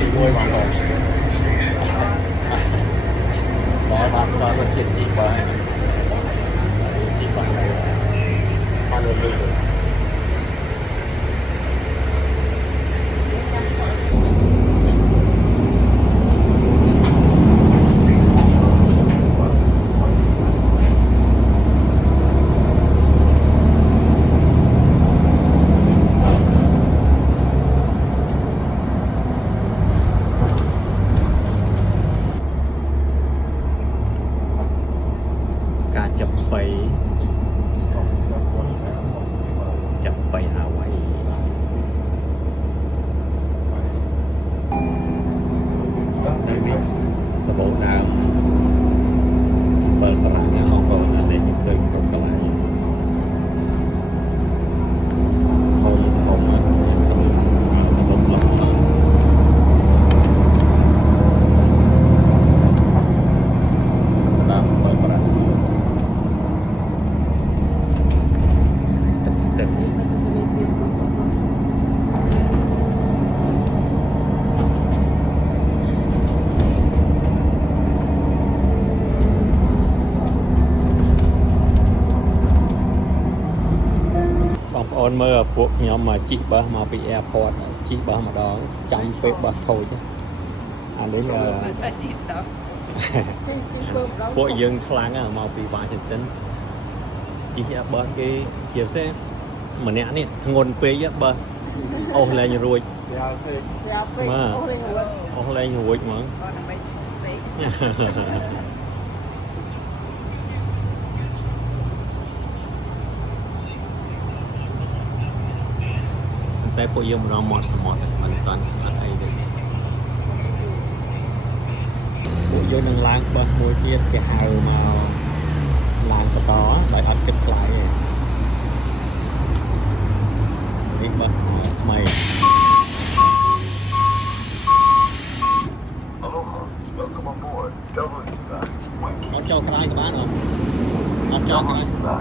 thì ngôi mà rồi đó mà sao có chuyện chị qua chị qua ăn luôn luônการจะไปฮาวายได้มีสโบดาวเปิดตลาดงานของเราในที่เคยตกตลาดผมสมุนลมน้ำเปิดตลาดสเต็ปអូនមើលពួកខ្ញុំមកជីកបោះមកពី airport ជីកបោះម្ដងចាំពេលបោះខូចអានេះពួកយើងខ្លាំងមកពី Washington ជីកបោះគេជាផ្សេងម្នាក់នេះធ្ងន់ពេកបោះអូសលែងរួចមកអូសលែងរួចហ្មងតែពួកយើងម្ដងមាត់សមុទ្រមិនតាន់ស្អាតអីទេពួកយើងនឹងឡើងបោះមួយទៀតគេហៅមកឡើងបន្តដោយអត់គិតថ្លៃទេនេះបោះថ្មីអត់ចូលក្រោយក៏បានអត់ចូលក្រោយ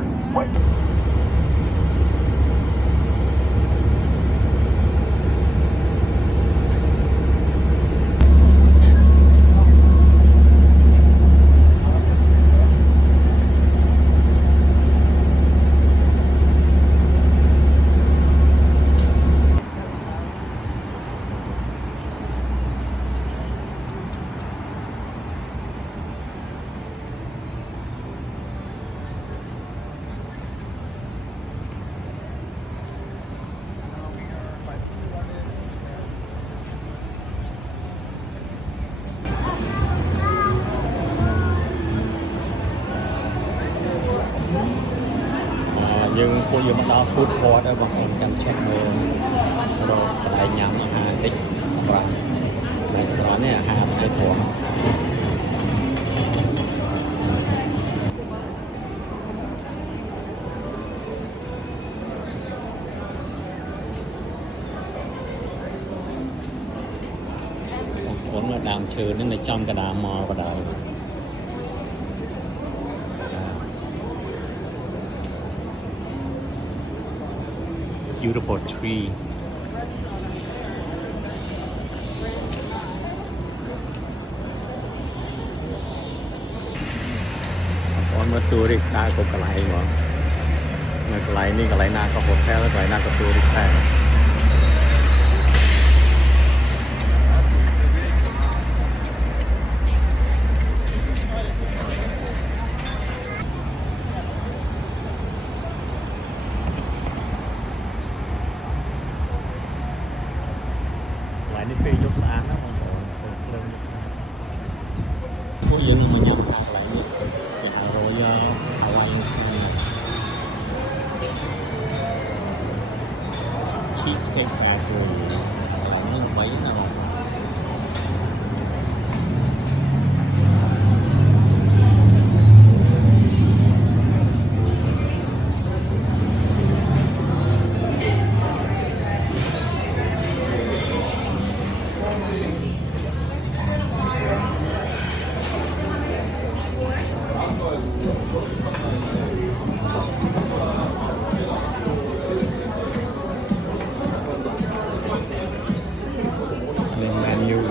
យើងពួកយើងមកដល់ food court ហើយបងប្អូនចាំ check មើលរកកន្លែងញ៉ាំអាហារតិចសម្រាប់ restaurant នេះអាហារមិនធំបងប្អូនមកដើមឈើនេះនៅចំកណ្ដាល mall បដៅbeautiful tree បងមើល tourist ដើរគ្រប់កន្លែងហ្មងនៅកន្លែងនេះកន្លែងណាក៏ hotel កន្លែងណាក៏ tourist ដែរនេះពេលយប់ស្អាតណាបងប្អូនភ្លើងនេះស្អាតពួកយើងនឹងមកញ៉ាំខាងកន្លែងនេះគេហៅ Royal Hawaiian Snack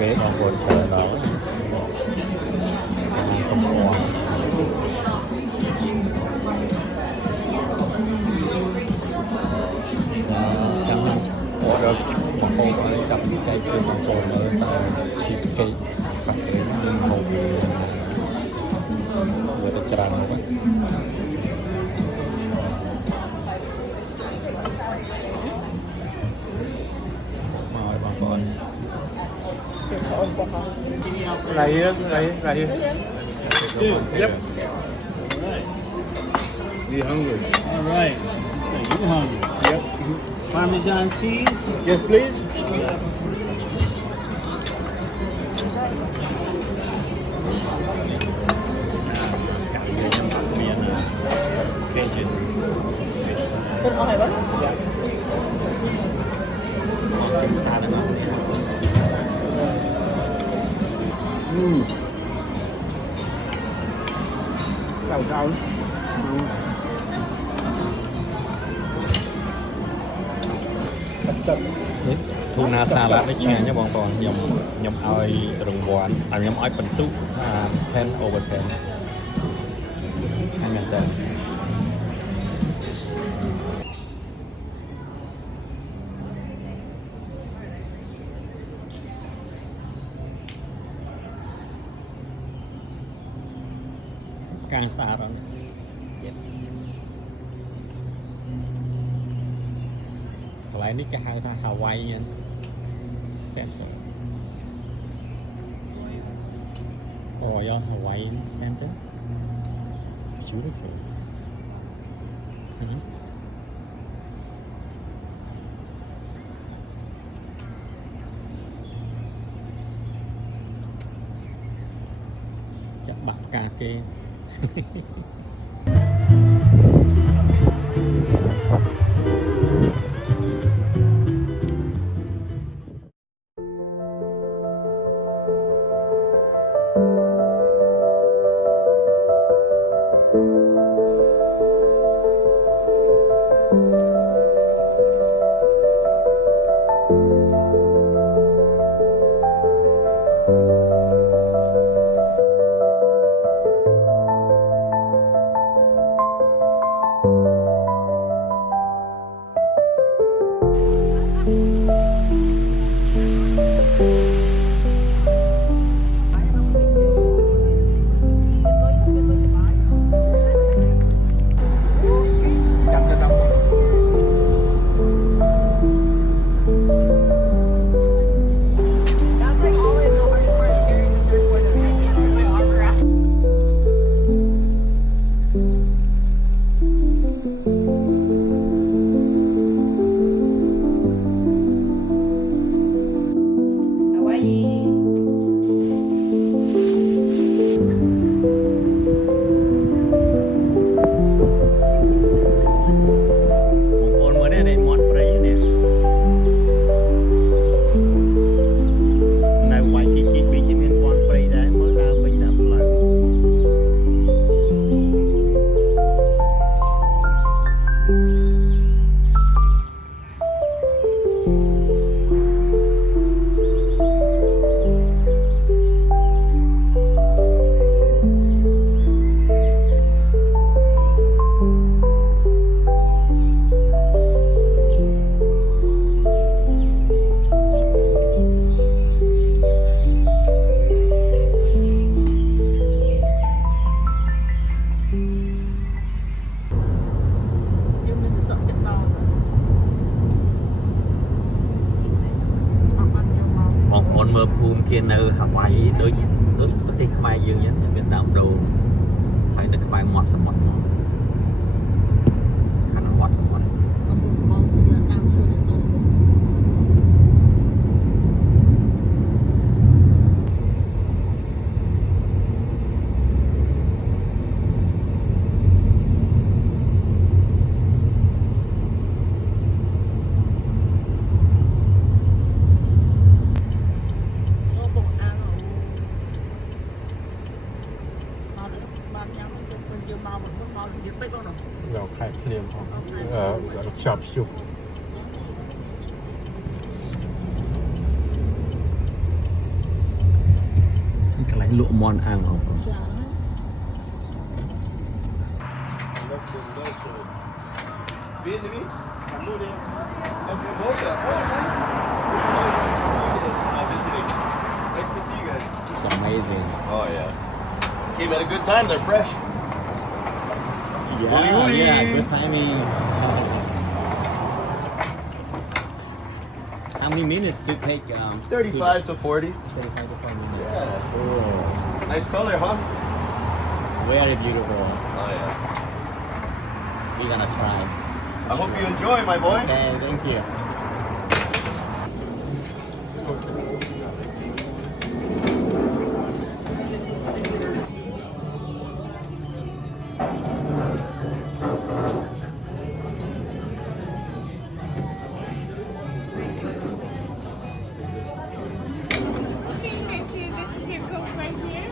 ghế còn vốn chờ đó không có chẳng có được một hồ có lấy đập cái chuyện bằng cồn ở tại cheesecake cà phê nhưng hồ người ta tràn quá mời bằng cồn Right here, right here. Yep. You hungry? All right. You hungry? Yep. Parmesan cheese. Yes, please. Con hỏi bác. Sao sao? thu na salad នេះឆ្ងាញ់ណាស់បងប្អូនខ្ញុំឲ្យរង្វាន់ខ្ញុំឲ្យបន្ទុក10 over 10ហើយមែនតើកាំងស្អាតអត់កន្លែងនេះគេហៅថា Hawaiian Center Royal Hawaiian Center beautiful ចាប់បាក់ផ្កាគេ មើលភូមិគេនៅហាវ៉ៃដូចប្រទេសខ្មែរយើងអញ្ចឹងមានដើមដូងហើយនៅក្បែរមាត់សមុទ្រមកខាងមាត់សមុទ្រ បងស្រីតាមឈើនៅសូស្គូ เราไข่เพลียงของชอบชุบ lụa món ăn không? Vietnamese? Cambodia. Oh, Cambodia. Oh, nice. Visiting. Nice to see you guys. It's amazing. Oh, yeah. Came at a good time. They're fresh. Yeah, good timing. How many minutes to take? 35 to 40. 35 to 40 minutes. Yeah. Oh, Nice color, huh? very beautiful. Oh, yeah. We're gonna try. I hope you enjoy, my boy. Okay, thank you. Thank you. This is your Coke right here.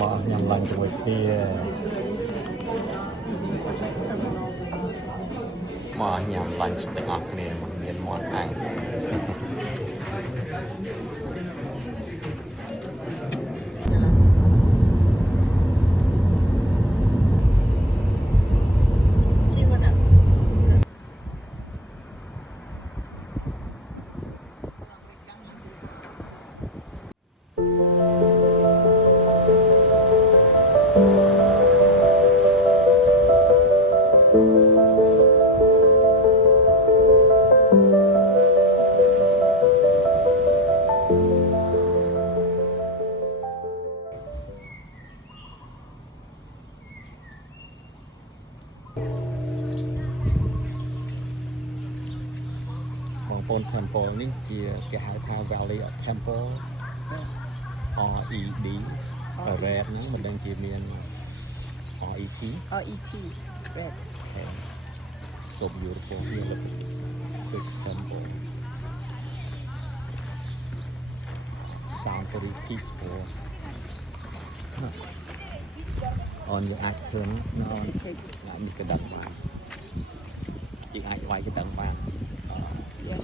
Mà nhằm lành cho người kia. Mà nhằm lành cho tất cả các này mà miền món ăn. See what up. Bon Temple នេះជាគេហៅថា Valley of Temple RED Red ហ្នឹងមិនដឹងជាមាន RET RET. Red. So beautiful here, look at this big temple. Sound very peaceful. On your action, no, làm được cái đằng bàn. Chỉ ai quay cái đằng bàn. Yes.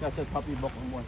That's a puppy book on one.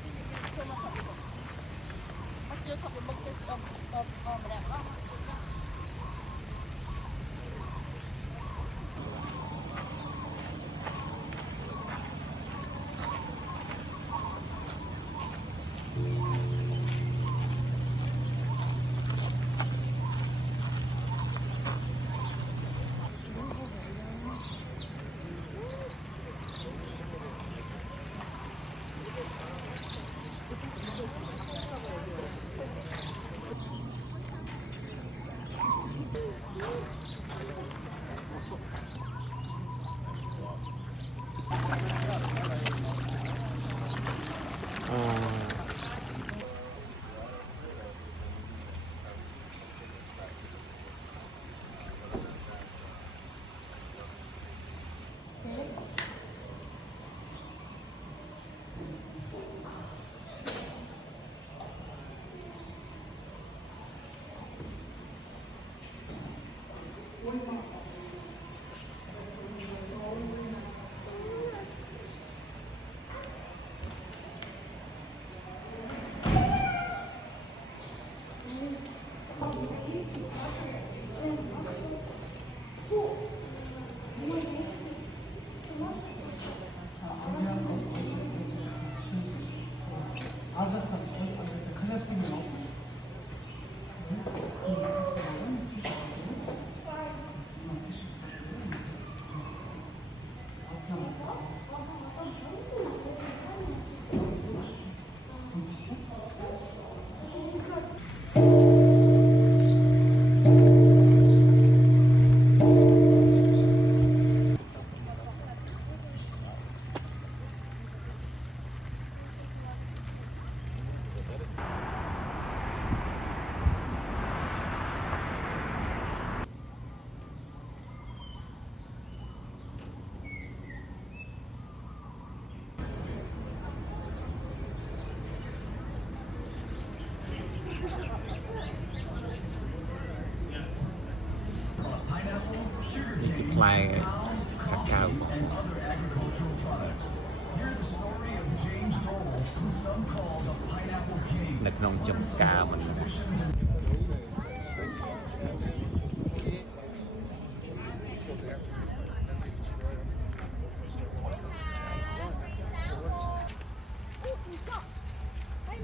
នៅក្នុងចំការមិន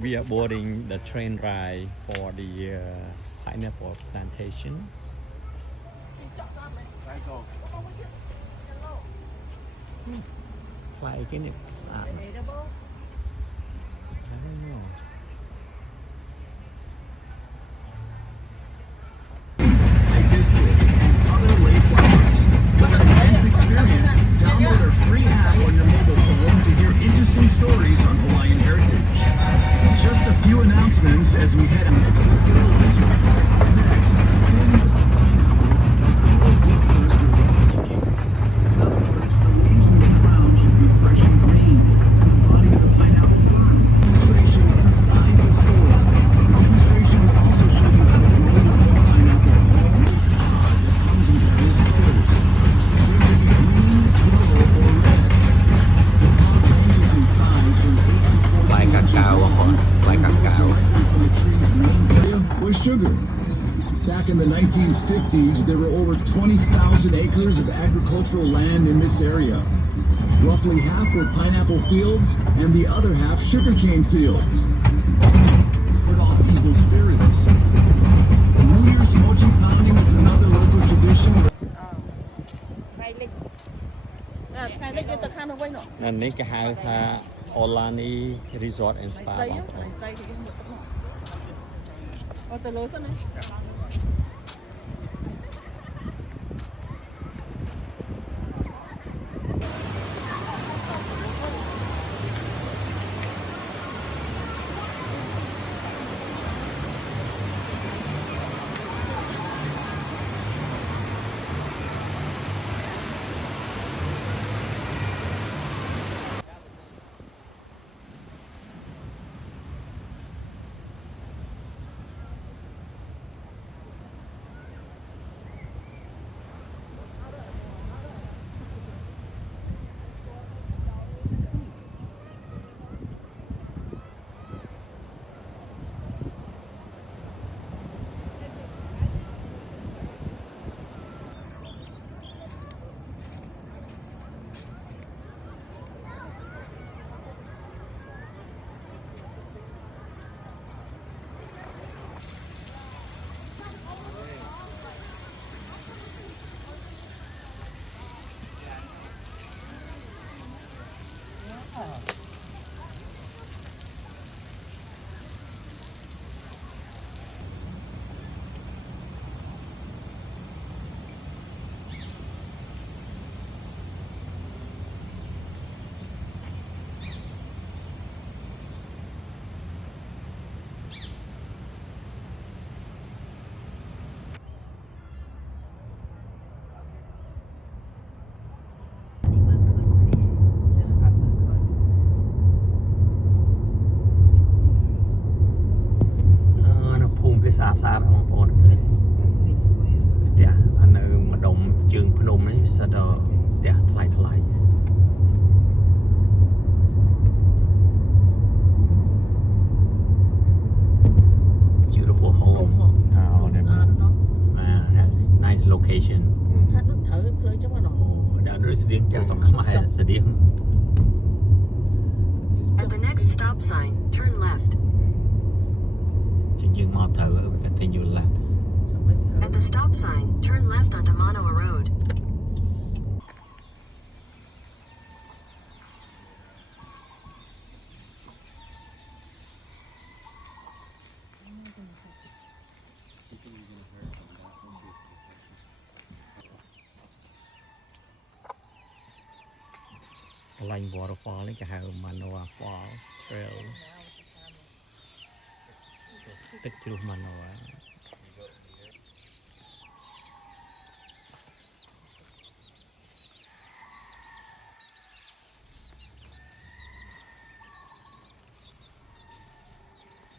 We are boarding the train ride for the pineapple plantation. Like cái này sạch. I don't know. Hibiscus and other wayflowers. For an enhanced experience, download our free app on your mobile phone to hear interesting stories on Hawaiian heritage. Just a few announcements as we head next to the Resort. Next, fins the pineapple. In other words, the leaves in the crown should be fresh and green. The body of the pineapple firm. Demonstration inside the store. Demonstration will also show you how to grow your own pineapple at home. That comes in various colors. There may be green, yellow, or red. The pod ranges in size from 8 to 14 Like inches cacao, long. like cacao. From the tree's main area was sugar. Back in the 1950s, there were over 20,000 acres of agricultural land in this area. Roughly half were pineapple fields, and the other half sugarcane fields. Put off evil spirits. New Year's mochi pounding is another local tradition. ថ្ងៃលិចថ្ងៃលិចយើងទៅខាងនោះវិញនោះ Nênនេះគេហៅថា Olani Resort and Spa ទៅ បងប្អូន ទៅយើងមកទៅអត់ទៅលើសិនណា ស្អាតស្អាតបងប្អូនផ្ទះអានៅម្ដុំជើងភ្នំនេះសិតតែផ្ទះថ្លៃថ្លៃ Beautiful home ថាអូន nice location ថានឹងត្រូវភ្លើងចឹងមកនោះ ដល់រស្តៀងផ្ទះស្រុកខ្មែរស្តៀង At the next stop sign, turn left. ជាងយើងមកត្រូវ continue left At the stop sign, turn left onto Manoa Road. Line waterfall នេះគេហៅ Manoa Fall Trail ទឹកជ្រោះ Manoa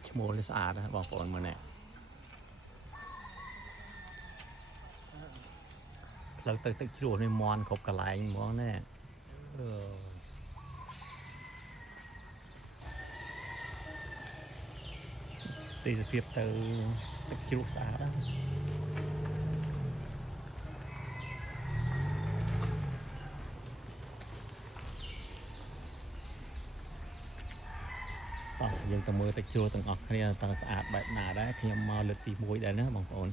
ឈ្មោះនេះស្អាតណាស់បងប្អូនមើលនេះផ្លូវទៅទឹកជ្រោះនេះមន់គ្រប់កន្លែងហ្មងណា ទីសភាពទៅទឹកជ្រោះស្អាតណាតោះយើងទៅមើលទឹកជ្រោះទាំងអស់គ្នាតើស្អាតបែបណាដែរខ្ញុំមកលើកទី1ដែរណាបងប្អូន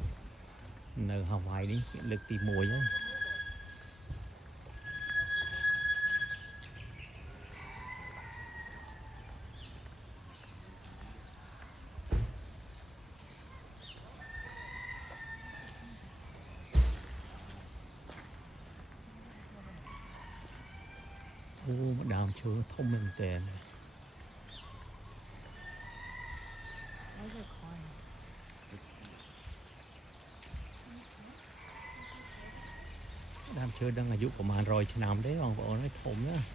នៅហាវ៉ៃនេះលើកទី1ហើយអូម្ដងឈើធំមែនតើដើមឈើដឹងអាយុប្រហែល100ឆ្នាំទេបងប្អូនហើយធំណាស់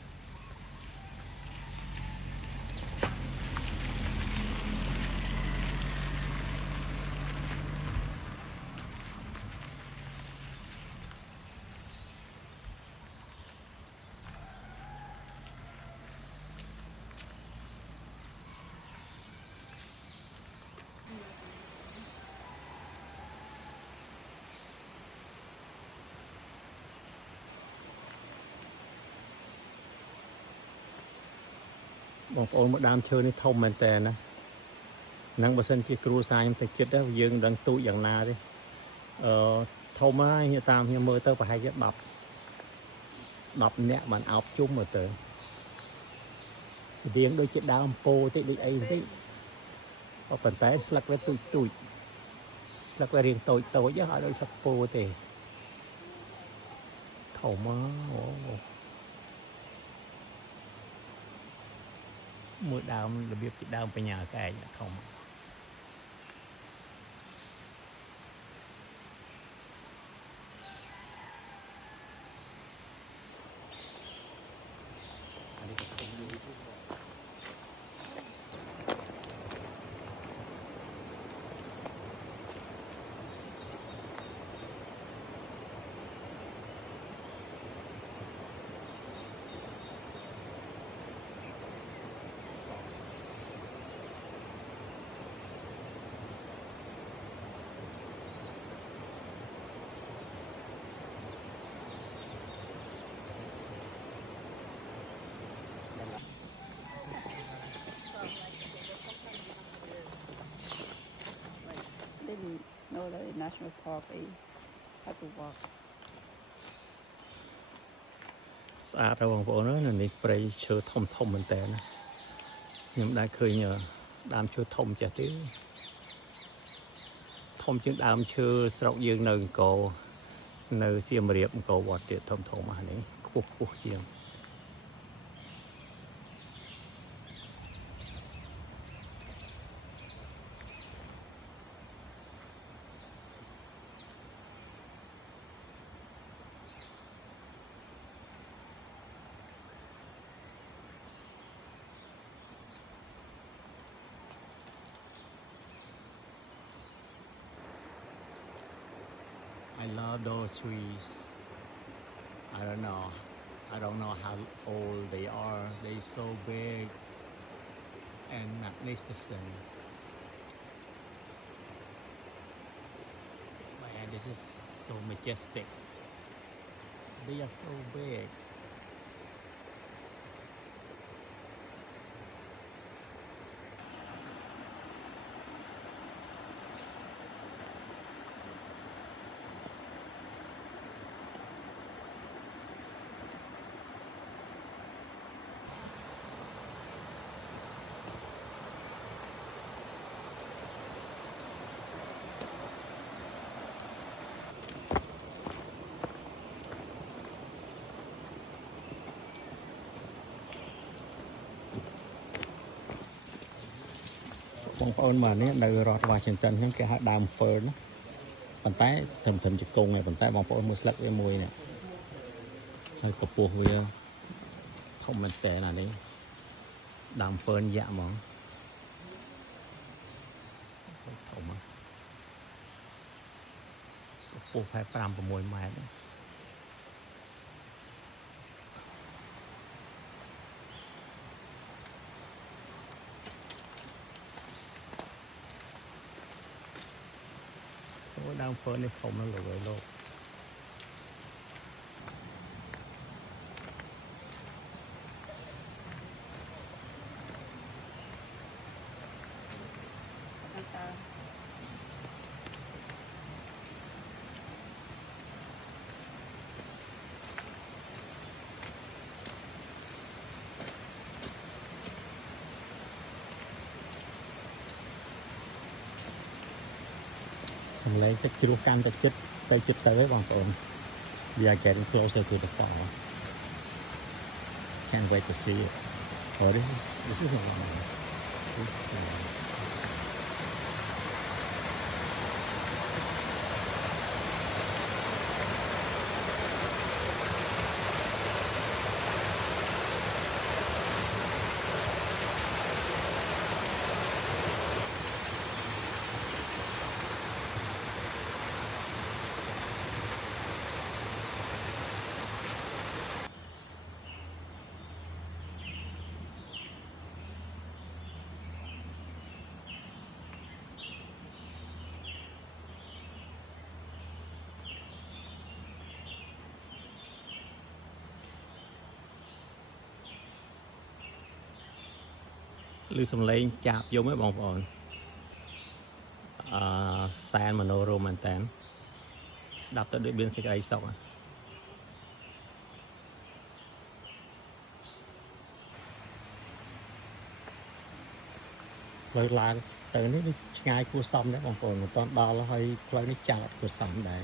បងប្អូនមកដើមឈើនេះធំមែនតើណាហ្នឹងបើសិនជាគ្រួសារខ្ញុំទៅចិត្តយើងមិនដឹងទូចយ៉ាងណាទេធំហើយតាមខ្ញុំមើលទៅប្រហែលជា10នាក់បានអោបជុំមកទៅស្តៀងដូចជាដើមពោតិចដូចអីបន្តិចប៉ុន្តែស្លឹកវាទូចស្លឹកវារាងតូចអត់ដូចស្លឹកពោទេធំអូមួយដើមរបៀបជាដើមបញ្ញាកែងធំDidn't know that in national park they had to walk. ស្អាតហើយបងប្អូនណានេះព្រៃឈើធំមែនតើណាខ្ញុំដែរឃើញដើមឈើធំចេះទេធំជាងដើមឈើស្រុកយើងនៅអង្គរនៅសៀមរាបអង្គរវត្តទៀតធំអានេះខ្ពស់ជាង I love those trees. I don't know how old they are. They're so big and magnificent. Man, this is so majestic. They are so big.បងប្អូនមកនេះនៅរដ្ឋ Washington ហ្នឹងគេហៅដើម fern ណាប៉ុន្តែត្រឹមជាគង់ឯងប៉ុន្តែបងប្អូនមើលស្លឹកវាមួយនេះហើយកម្ពស់វាធំមែនតើណានេះដើម fern យ៉ាក់ហ្មងធំកម្ពស់ប្រហែល 5-6 ម៉ែត្រ ដើមធ្វើនេះធំណាស់លោកលោកសំឡេងទឹកជ្រោះកាន់តែចិត្តទៅចិត្តទៅបងប្អូន We are getting closer to the fall. Can't wait to see it. Oh, this is a lot. This is a lot. Lưu Sầm Lên chạp vô mấy bọn phồn San mà nô rô màn tán đập tới để biên xe cây sọc à lời là từ nó đi ngay cua sông đấy bọn phồn một toàn đo là hơi lời nó chạp cua sông đấy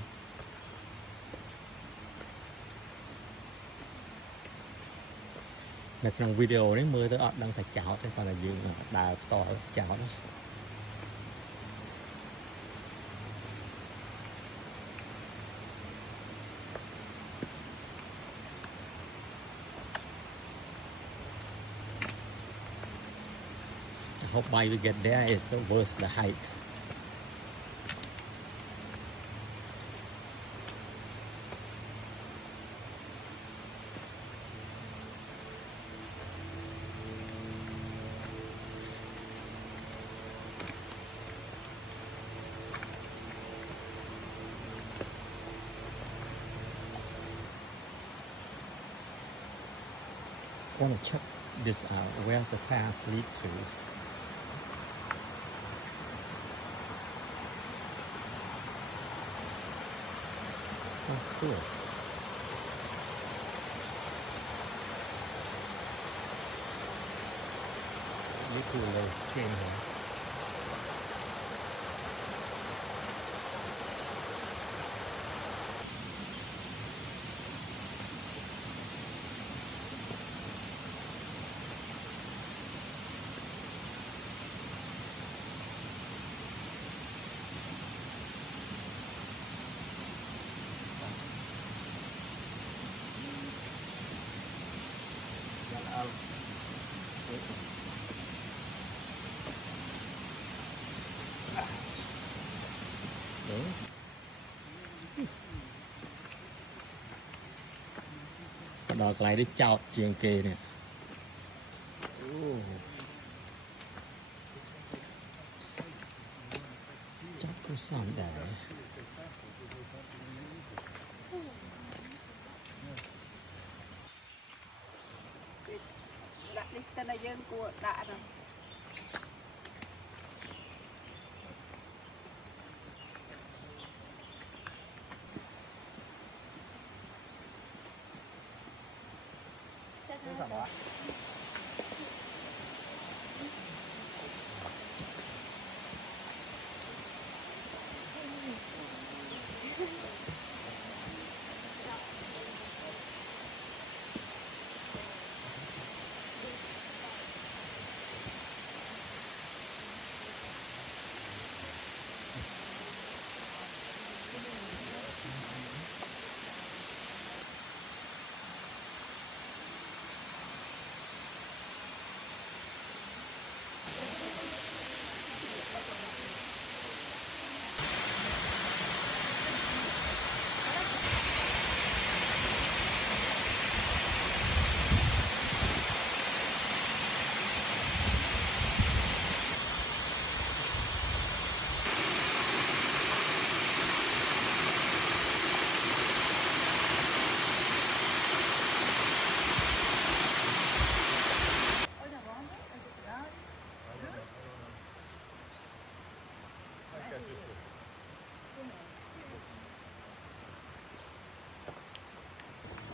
trong video đấy mưa tới đang phải chảo thế còn là dương đào to chảo đó I hope by we get there is the worth the height. I want to check this out, where the path lead to. Oh, cool. Really cool little stream here. Đò lại đi chọc chuyện kì nè. Chắc có xong để đặt list này dân của đã rồi.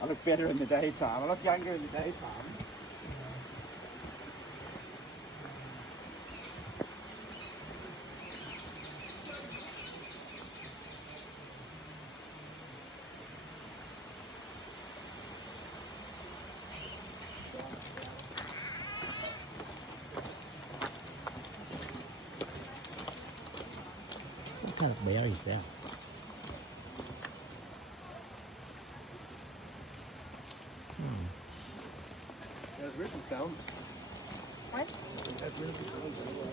I look better in the daytime. I look younger in the daytime. What kind of bear is that? There's really sounds. What? That's really sounds.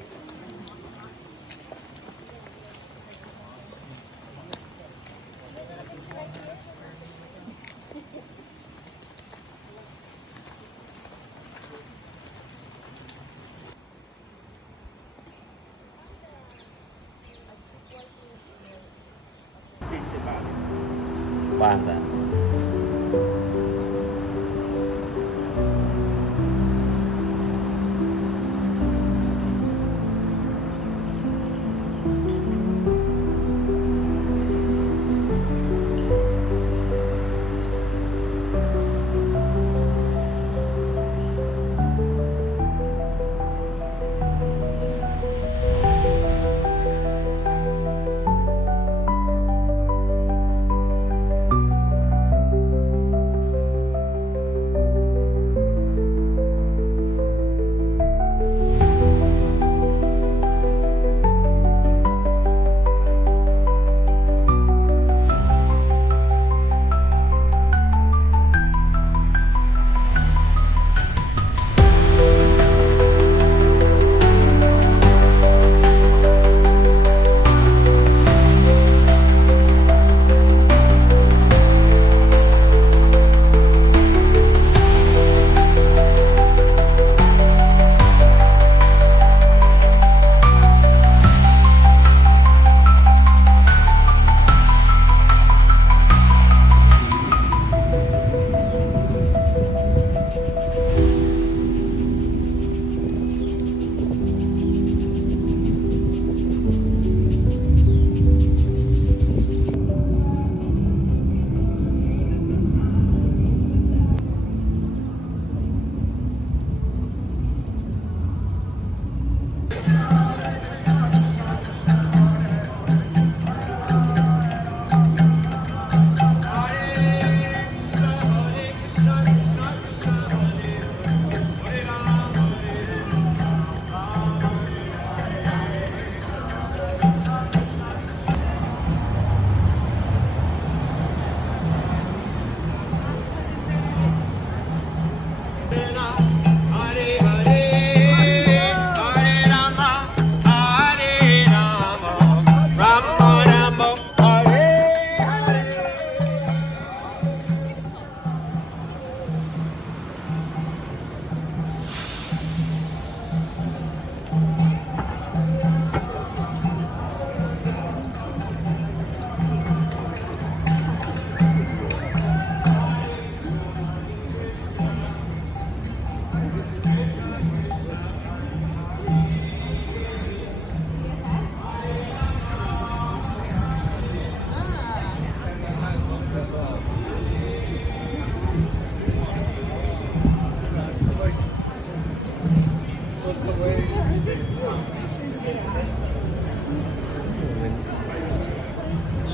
Bàn ta.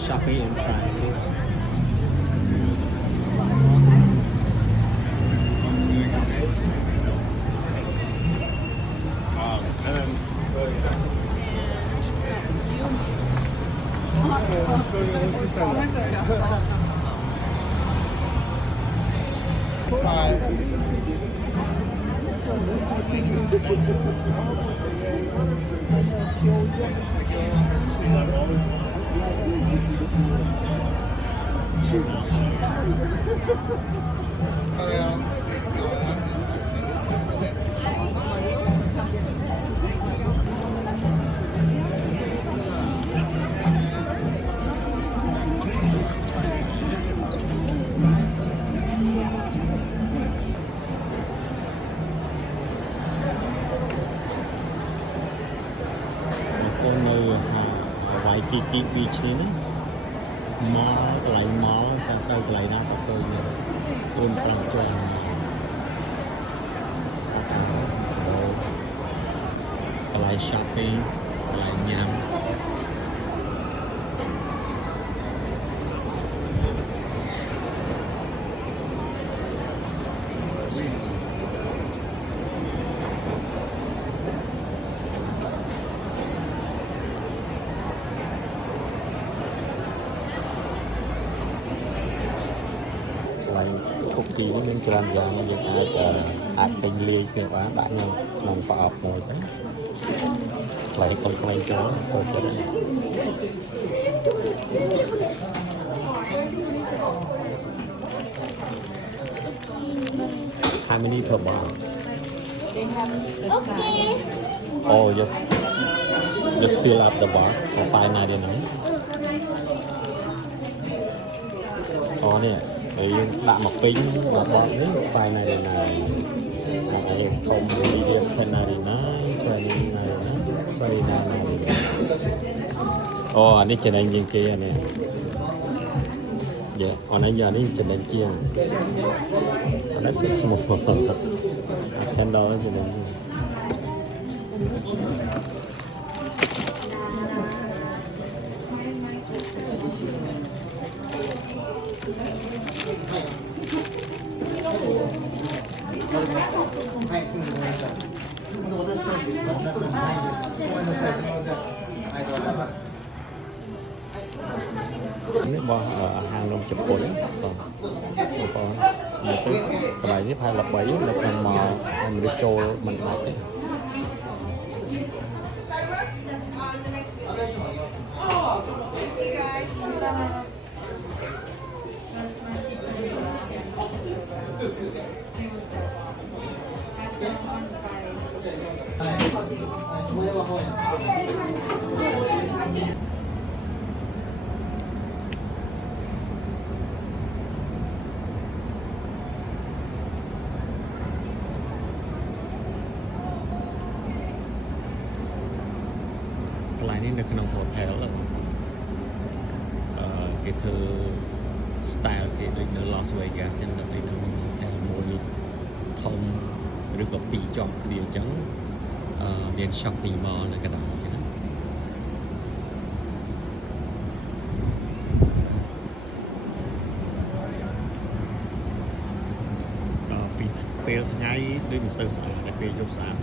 Shopping inside. Waikiki Beach នេះមកកន្លែងមកទៅកន្លែងណាក៏ឃើញដែរ Ôm tầm cho sao sao lại shopping lại nhắm lại cục kỳ nó nên làm dạng những ai tình liêu thì quá đã nhau lòng phá ọc rồi đấy lại còn quay cho tôi chết how many per box? Oh yes, just fill up the box for $5.99. Oh nè, thì đặt một pin mà box ní $5.99. Còn ai không đi đi $29.99. Oh, anh ấy trên anh kia nè. Yeah, còn anh giờ đi trên anh kia. That's so small. $10 trên anh kia. Nước bò ở hàng nông chụp cồn còn một cái sợi nếp hai lập bảy là còn màu mình đi trôi mình đặt đấy. Lạiនេះនៅក្នុង hotel គេធ្វើ style គេដូចនៅ Las Vegas ចឹងនៅក្នុង hotel មួយធំឬក៏ពីរជាប់គ្នាអញ្ចឹងមាន shopping mall នៅកណ្ដាលអញ្ចឹងដល់ពីពេលថ្ងៃដូចមិនសូវស្អាតតែពេលយប់ស្អាត